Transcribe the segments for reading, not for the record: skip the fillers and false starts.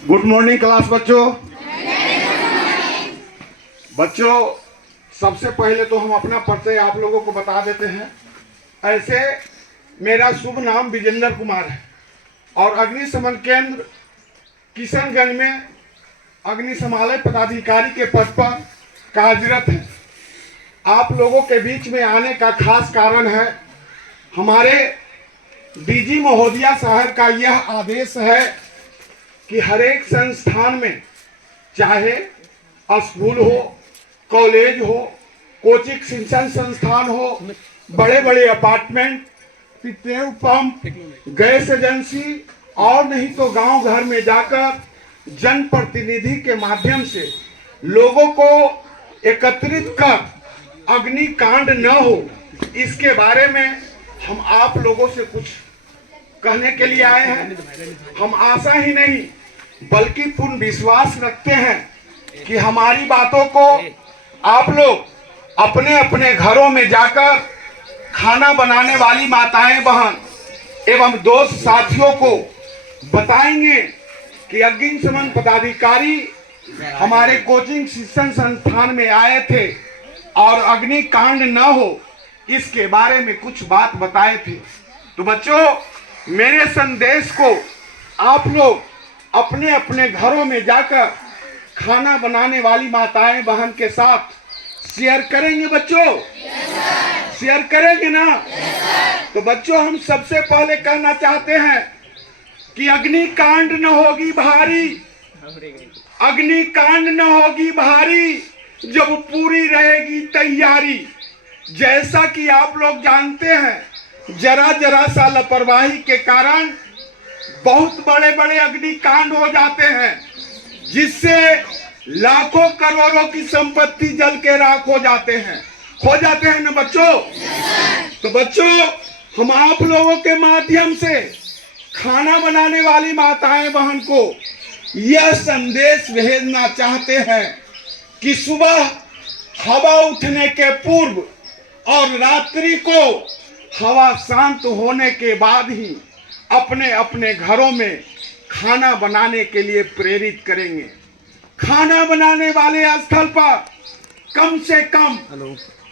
Good morning class बच्चों। बच्चों, सबसे पहले तो हम अपना परिचय आप लोगों को बता देते हैं। ऐसे मेरा शुभ नाम विजेंद्र कुमार है और अग्निशमन केंद्र किशनगंज में अग्निशमालय पदाधिकारी के पद पर कार्यरत है। आप लोगों के बीच में आने का खास कारण है, हमारे डीजी महोदया साहब का यह आदेश है कि हर एक संस्थान में, चाहे स्कूल हो, कॉलेज हो, कोचिंग शिक्षण संस्थान हो, बड़े बड़े apartment, petrol pump, gas agency और नहीं तो गांव घर में जाकर जनप्रतिनिधि के माध्यम से लोगों को एकत्रित कर अग्निकांड न हो, इसके बारे में हम आप लोगों से कुछ कहने के लिए आए हैं। हम आशा ही नहीं बल्कि पूर्ण विश्वास रखते हैं कि हमारी बातों को आप लोग अपने अपने घरों में जाकर खाना बनाने वाली माताएं बहन एवं दोस्त साथियों को बताएंगे कि अग्निशमन पदाधिकारी हमारे कोचिंग शिक्षण संस्थान में आए थे और अग्निकांड न हो, इसके बारे में कुछ बात बताए थे। तो बच्चों, मेरे संदेश को आप लोग अपने अपने घरों में जाकर खाना बनाने वाली माताएं बहन के साथ शेयर करेंगे। बच्चों, शेयर करेंगे ना? तो बच्चों, हम सबसे पहले कहना चाहते हैं कि अग्निकांड न होगी भारी, अग्निकांड न होगी भारी जब पूरी रहेगी तैयारी। जैसा कि आप लोग जानते हैं, जरा जरा सा लापरवाही के कारण बहुत बड़े बड़े अग्निकांड हो जाते हैं, जिससे लाखों करोड़ों की संपत्ति जल के राख हो जाते हैं ना बच्चों? तो बच्चों, हम आप लोगों के माध्यम से खाना बनाने वाली माताएं बहन को यह संदेश भेजना चाहते हैं कि सुबह हवा उठने के पूर्व और रात्रि को हवा शांत होने के बाद ही अपने अपने घरों में खाना बनाने के लिए प्रेरित करेंगे। खाना बनाने वाले स्थल पर कम से कम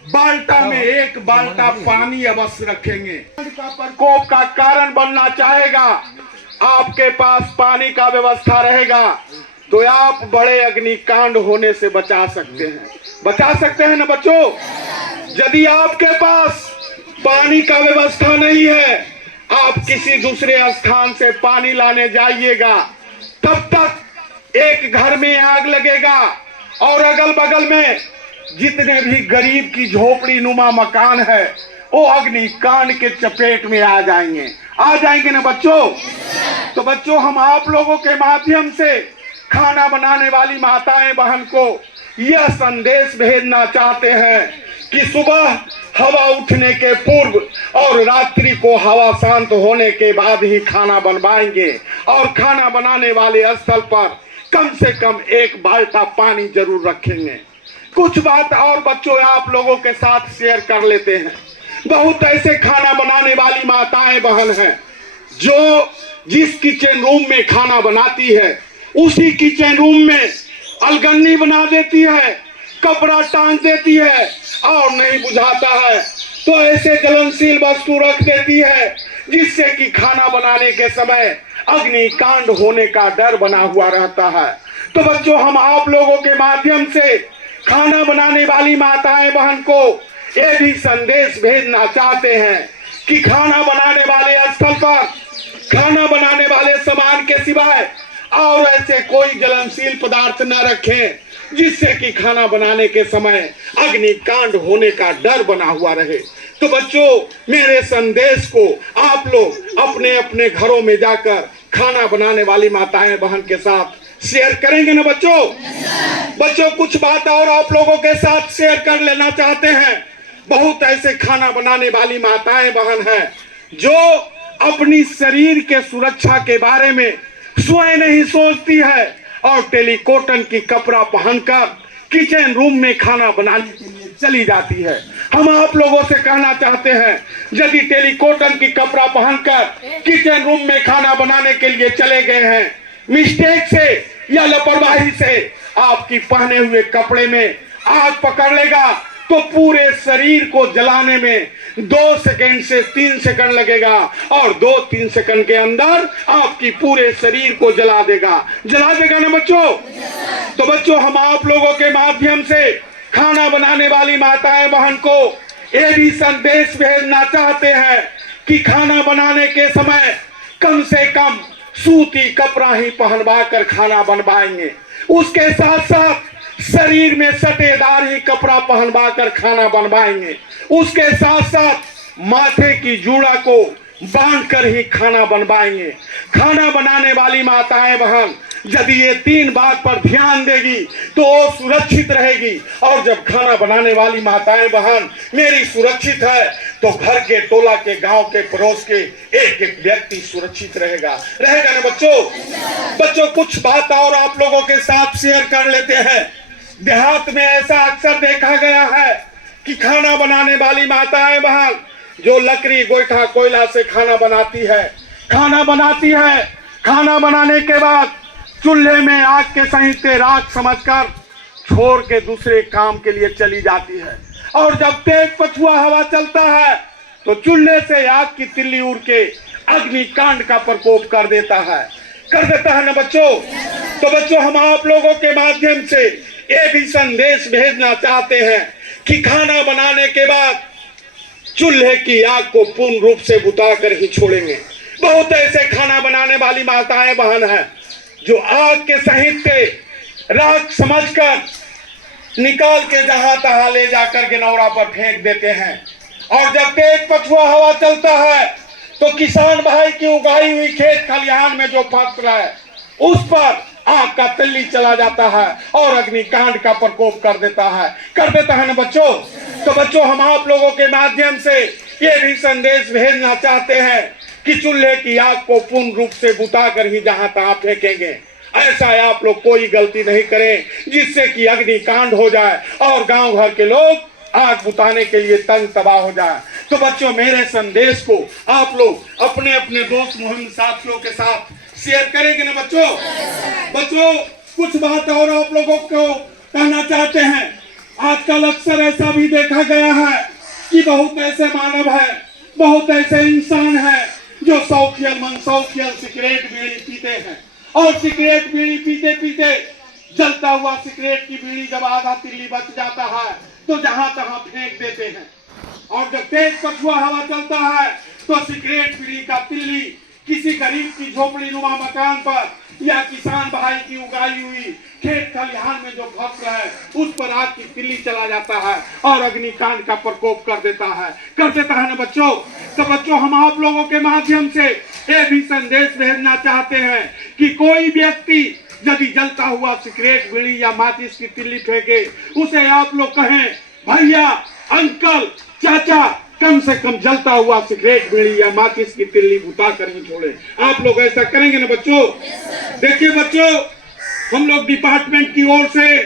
बाल्टा में एक बाल्टा पानी अवश्य रखेंगे। का प्रकोप का कारण बनना चाहेगा, आपके पास पानी का व्यवस्था रहेगा तो आप बड़े अग्निकांड होने से बचा सकते हैं ना बच्चों? यदि आपके पास पानी का व्यवस्था नहीं है, आप किसी दूसरे स्थान से पानी लाने जाइएगा, तब तक एक घर में आग लगेगा और अगल बगल में जितने भी गरीब की झोपड़ी नुमा मकान है वो अग्निकांड के चपेट में आ जाएंगे ना बच्चों? तो बच्चों, हम आप लोगों के माध्यम से खाना बनाने वाली माताएं बहन को यह संदेश भेजना चाहते हैं कि सुबह हवा उठने के पूर्व और रात्रि को हवा शांत होने के बाद ही खाना बनवाएंगे और खाना बनाने वाले स्थल पर कम से कम एक बाल्टा पानी जरूर रखेंगे। कुछ बात और बच्चों आप लोगों के साथ शेयर कर लेते हैं। बहुत ऐसे खाना बनाने वाली माताएं बहन हैं जो जिस किचन रूम में खाना बनाती है उसी किचन रूम में अलगन्नी बना देती है, कपड़ा टांग देती है और नहीं बुझाता है तो ऐसे ज्वलनशील वस्तु रख देती है जिससे कि खाना बनाने के समय अग्निकांड होने का डर बना हुआ रहता है। तो बच्चों, हम आप लोगों के माध्यम से खाना बनाने वाली माताएं बहन को यह भी संदेश भेजना चाहते हैं कि खाना बनाने वाले स्थल पर खाना बनाने वाले सामान के सिवाय और ऐसे कोई ज्वलनशील पदार्थ न रखें जिससे कि खाना बनाने के समय अग्निकांड होने का डर बना हुआ रहे। तो बच्चों, मेरे संदेश को आप लोग अपने अपने घरों में जाकर खाना बनाने वाली माताएं बहन के साथ शेयर करेंगे ना बच्चों? बच्चों, कुछ बात और आप लोगों के साथ शेयर कर लेना चाहते हैं। बहुत ऐसे खाना बनाने वाली माताएं बहन हैं जो अपनी शरीर के सुरक्षा के बारे में स्वयं नहीं सोचती है और टेलीकॉटन की कपड़ा पहनकर किचन रूम में खाना बनाने के लिए चली जाती है। हम आप लोगों से कहना चाहते हैं, यदि टेलीकॉटन की कपड़ा पहनकर किचन रूम में खाना बनाने के लिए चले गए हैं मिस्टेक से या लापरवाही से आपकी पहने हुए कपड़े में आग पकड़ लेगा तो पूरे शरीर को जलाने में 2 सेकंड से 3 सेकंड लगेगा और 2-3 सेकंड के अंदर आपकी पूरे शरीर को जला देगा ना बच्चों। तो बच्चों, हम आप लोगों के माध्यम से खाना बनाने वाली माताएं बहन को ये भी संदेश भेजना चाहते हैं कि खाना बनाने के समय कम से कम सूती कपड़ा ही पहनवा कर खाना बनवाएंगे। उसके साथ साथ शरीर में सटेदार ही कपड़ा पहनवा कर खाना बनवाएंगे। उसके साथ साथ माथे की जूड़ा को बांध कर ही खाना बनवाएंगे। खाना बनाने वाली माताएं बहन यदि ये 3 बात पर ध्यान देगी तो वो सुरक्षित रहेगी। और जब खाना बनाने वाली माताएं बहन मेरी सुरक्षित है तो घर के, टोला के, गांव के, पड़ोस के एक एक व्यक्ति सुरक्षित रहेगा ना बच्चों। कुछ बात और आप लोगों के साथ शेयर कर लेते हैं। देहात में ऐसा अक्सर देखा गया है कि खाना बनाने वाली माताएं बहन जो लकड़ी, गोईठा, कोयला से खाना बनाती है, खाना बनाने के बाद चूल्हे में आग के सहित राख समझकर छोड़ के दूसरे काम के लिए चली जाती है। और जब तेज पछुआ हवा चलता है तो चूल्हे से आग की तिल्ली उड़ के अग्निकांड का प्रकोप कर देता है ना बच्चों। तो बच्चों, हम आप लोगों के माध्यम से ये भी संदेश भेजना चाहते हैं कि खाना बनाने के बाद चूल्हे की आग को पूर्ण रूप से बुता कर ही छोड़ेंगे। बहुत ऐसे खाना बनाने वाली माताएं बहन हैं जो आग के साहित्य राख समझकर निकाल के जहां तहां ले जाकर गिनौरा पर फेंक देते हैं। और जब तेज पछुआ हवा चलता है तो किसान भाई की उगाई हुई खेत खलिहान में जो फसल है उस पर आग का तिल्ली चला जाता है और अग्निकांड का प्रकोप कर देता है ना बच्चों। तो बच्चों, हम आप लोगों के माध्यम से ये भी संदेश भेजना चाहते हैं कि चूल्हे की आग को पूर्ण रूप से बुता कर ही जहां तहां फेंकेंगे। ऐसा आप लोग कोई गलती नहीं करें जिससे कि अग्निकांड हो जाए और गांव घर के लोग आग बुताने के लिए तंग तबाह हो जाए। तो बच्चों, मेरे संदेश को आप लोग अपने अपने दोस्त मुहिम साथियों के साथ शेयर करेंगे ना बच्चों। कुछ बात और आप लोगों को कहना चाहते हैं। आजकल अक्सर ऐसा भी देखा गया है कि बहुत ऐसे मानव है, बहुत ऐसे इंसान है जो शौकिया सिगरेट बीड़ी पीते हैं और सिगरेट बीड़ी पीते पीते जलता हुआ सिगरेट की बीड़ी जब आधा तिल्ली बच जाता है तो जहां तहां फेंक देते हैं। और जब तेज पछुआ हवा चलता है तो सिगरेट बीड़ी का तिल्ली किसी गरीब की झोपड़ी नुमा मकान पर या किसान भाई की उगाई हुई खेत खलिहान में जो फसल है उस पर आग की तिल्ली चला जाता है और अग्निकांड का प्रकोप कर देता है ना बच्चों। तो बच्चों, हम आप लोगों के माध्यम से ये भी संदेश भेजना चाहते हैं कि कोई व्यक्ति यदि जलता हुआ सिगरेट बीड़ी या माचिस की तिल्ली फेंके उसे आप लोग कहें, भैया, अंकल, चाचा, कम से कम जलता हुआ सिगरेट बीड़ी या माचिस की तिल्ली बुता कर ही छोड़े। आप लोग ऐसा करेंगे ना बच्चों। देखिए बच्चों, हम लोग डिपार्टमेंट की ओर से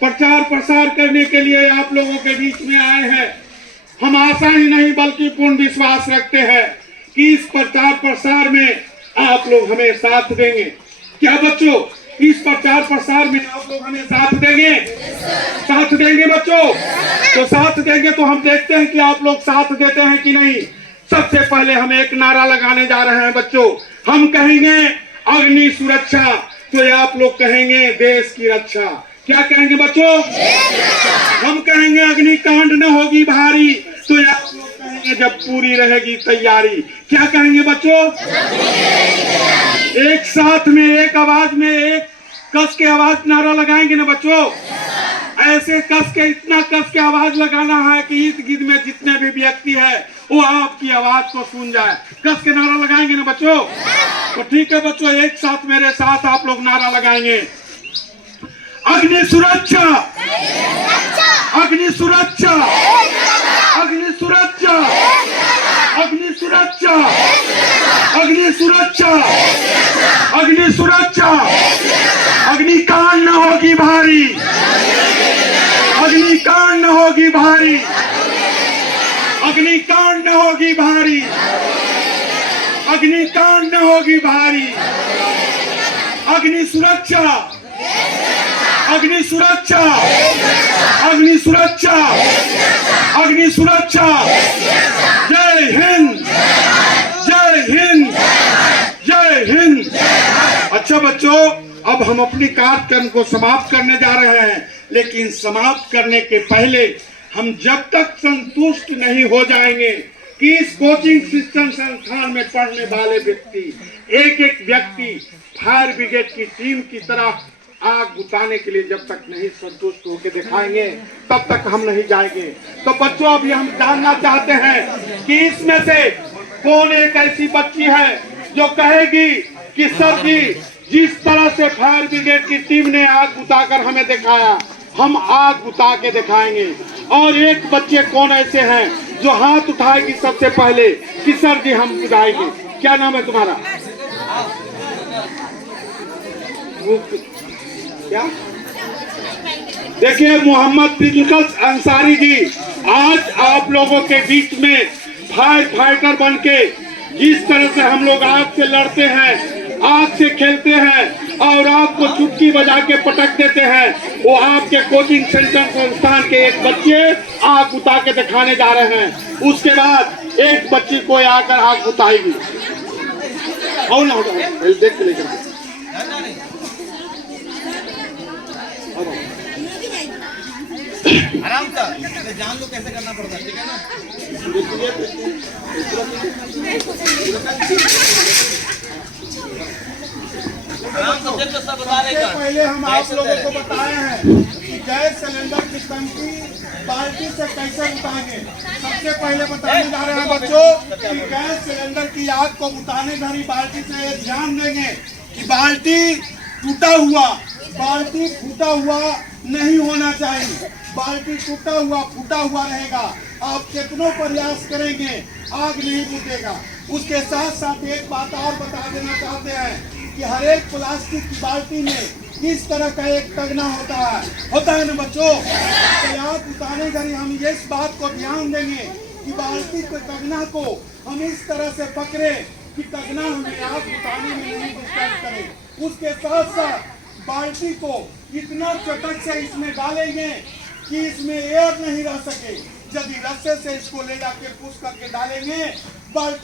प्रचार प्रसार करने के लिए आप लोगों के बीच में आए हैं। हम आशा ही नहीं बल्कि पूर्ण विश्वास रखते हैं कि इस प्रचार प्रसार में आप लोग हमें साथ देंगे। क्या बच्चों, इस प्रचार प्रसार में आप लोग हमें साथ देंगे बच्चों। तो साथ देंगे तो हम देखते हैं कि आप लोग साथ देते हैं कि नहीं। सबसे पहले हम एक नारा लगाने जा रहे हैं बच्चों। हम कहेंगे अग्नि सुरक्षा, तो आप लोग कहेंगे देश की रक्षा। क्या कहेंगे बच्चों? हम कहेंगे अग्निकांड न होगी भारी, तो आप लोग कहेंगे जब पूरी रहेगी तैयारी। क्या कहेंगे बच्चों? एक साथ में, एक आवाज में, एक कस के आवाज नारा लगाएंगे ना बच्चों। ऐसे इतना कस के आवाज लगाना है कि इस गिद्ध में जितने भी व्यक्ति है वो आपकी आवाज को सुन जाए। कस के नारा लगाएंगे ना बच्चों। तो ठीक है बच्चों, एक साथ मेरे साथ आप लोग नारा लगाएंगे। अग्नि सुरक्षा, अग्नि सुरक्षा, अग्नि सुरक्षा, अग्नि सुरक्षा, अग्नि सुरक्षा, अग्नि सुरक्षा। अग्निकांड न होगी भारी, अग्निकांड न होगी भारी, अग्निकांड न होगी भारी, अग्निकांड न होगी भारी, अग्नि सुरक्षा, अग्नि सुरक्षा, अग्नि सुरक्षा, अग्नि सुरक्षा। जय हिंद, जय हिंद, जय हिंद। अच्छा बच्चों, अब हम अपनी कार्यक्रम को समाप्त करने जा रहे हैं, लेकिन समाप्त करने के पहले हम जब तक संतुष्ट नहीं हो जाएंगे कि इस कोचिंग शिक्षण संस्थान में पढ़ने वाले व्यक्ति, एक एक व्यक्ति फायर ब्रिगेड की टीम की तरह आग बुझाने के लिए जब तक नहीं संतुष्ट होकर दिखाएंगे, तब तक हम नहीं जाएंगे। तो बच्चों, अभी हम जानना चाहते हैं कि इसमें से कौन एक ऐसी बच्ची है जो कहेगी कि सर जी, जिस तरह से फायर ब्रिगेड की टीम ने आग बुझाकर हमें दिखाया, हम आग बुझा के दिखाएंगे। और एक बच्चे कौन ऐसे हैं जो हाथ उठाएगी सबसे पहले कि सर जी हम बुझाएंगे। क्या नाम है तुम्हारा? क्या? देखिए, मोहम्मद बिलकस अंसारी जी आज आप लोगों के बीच में फायर फाइटर बन के जिस तरह से हम लोग आग से लड़ते हैं, आग से खेलते हैं और आग को चुटकी बजा के पटक देते हैं, वो आपके कोचिंग सेंटर संस्थान के एक बच्चे आग बुझा के दिखाने जा रहे हैं। उसके बाद एक बच्ची को आकर आग बुझाएगी। और ना देख के लेकर आराम से जान लो कैसे करना पड़ता है, ठीक है ना? पहले हम आप लोगों को बताए हैं कि गैस सिलेंडर की टंकी बाल्टी से कैसे बुझाएंगे। सबसे पहले बताने जा रहे हैं बच्चों कि गैस सिलेंडर की आग को बुझाने धरी बाल्टी से ध्यान देंगे कि बाल्टी टूटा हुआ, बाल्टी फूटा हुआ नहीं होना चाहिए। बाल्टी टूटा हुआ फूटा हुआ रहेगा, आप कितनों प्रयास करेंगे आग नहीं बुझेगा। उसके साथ साथ एक बात और बता देना चाहते हैं कि हर एक प्लास्टिक की बाल्टी में इस तरह का एक तगना होता है ना बच्चों। तो आग बुझाने घड़ी हम इस बात को ध्यान देंगे कि बाल्टी के तगना को हम इस तरह से पकड़े कि तगना हमें आग बुझाने में नहीं डिस्टर्ब करे। उसके साथ साथ बाल्टी को इतना चटक से इसमें डालेंगे कि इसमें एयर नहीं रह सके। यदि रस्से से इसको ले जाके पुश करके डालेंगे, बाल्टी